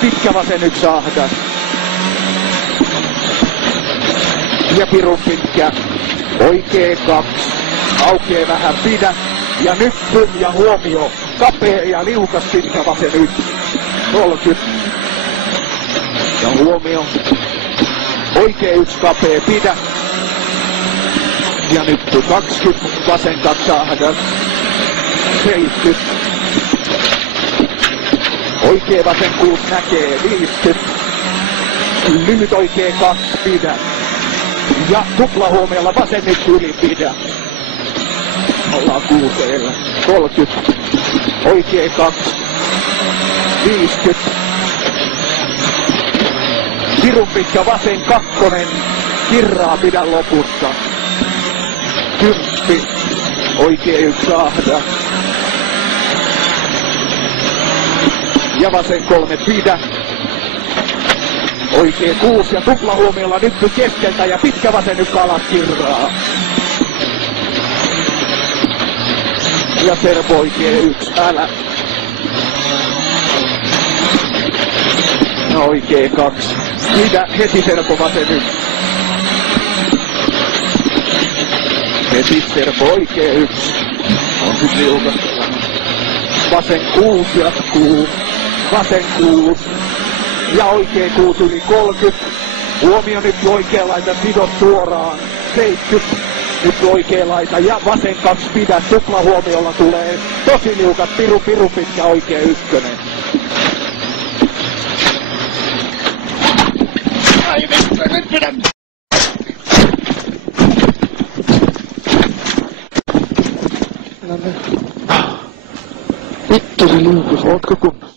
pitkä vasen yksi ahdas. Ja pirun pitkä, oikee 2, aukee vähän pidä. Ja nyt pum ja huomio, kapea ja liukas pitkä vasen 1, 30. Ja huomio, oikee 1 kapea pidä. Ja nyt 20, vasen 2 ahdas, 70. Oikee vasen 6 näkee, 50. Lyhyt oikee 2 pidä. Ja tuplahuomiolla vasen 1 yli pidä. Ollaan 6, 30. Oikee 2. 50. Pirun pitkä vasen 2. Kirraa pidä lopussa. 10. Oikee 1 ahdas. Ja vasen 3 pidä. Oikee 6 ja tuplahuomiolla nyt keskeltä ja pitkä vasen 1 alas kirraa. Ja servo oikee 1, älä. Ja oikee 2. Pidä heti servo vasen 1. Heti servo oikee 1. On nyt liukastella. Vasen 6 jatkuu. Vasen 6. Ja oikee 6 yli 30. Huomio nyt oikea laita, sido suoraan. 70. Nyt oikea laita ja vasen 2 pidä. Tuplahuomiolla tulee tosi liukat. Piru pitkä oikee 1. Ai vittu, nyt pidä! Vittu se liukus, ootko kunnossa?